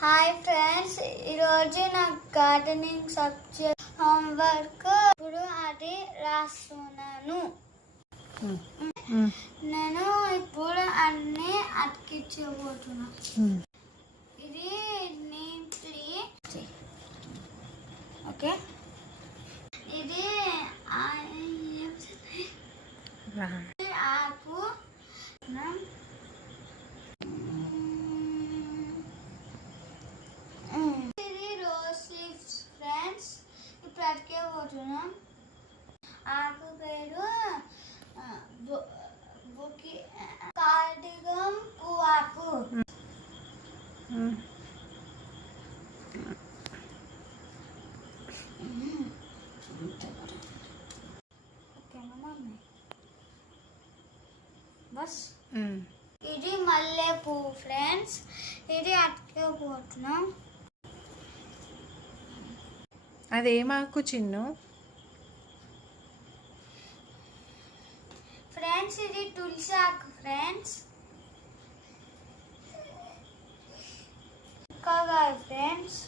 Hi friends, ఈరోజు నాకు gardening subject homework ఇప్పుడు అది రాస్తున్నాను. నేను ఇప్పుడు అన్ని అతికించబోతున్నాను. ఇది నీట్లీ ఓకే. ఇది ఆకు పోతున్నాం. ఆకు పేరు కార్డిగం పువ్వాకు. బస్ ఇది మల్లె పువ్వు ఫ్రెండ్స్. ఇది అతికిపోతున్నాం. అదేమాకు చిన్ను ఫ్రెండ్స్, ఇది తులసి ఆకు ఫ్రెండ్స్. ఫ్రెండ్స్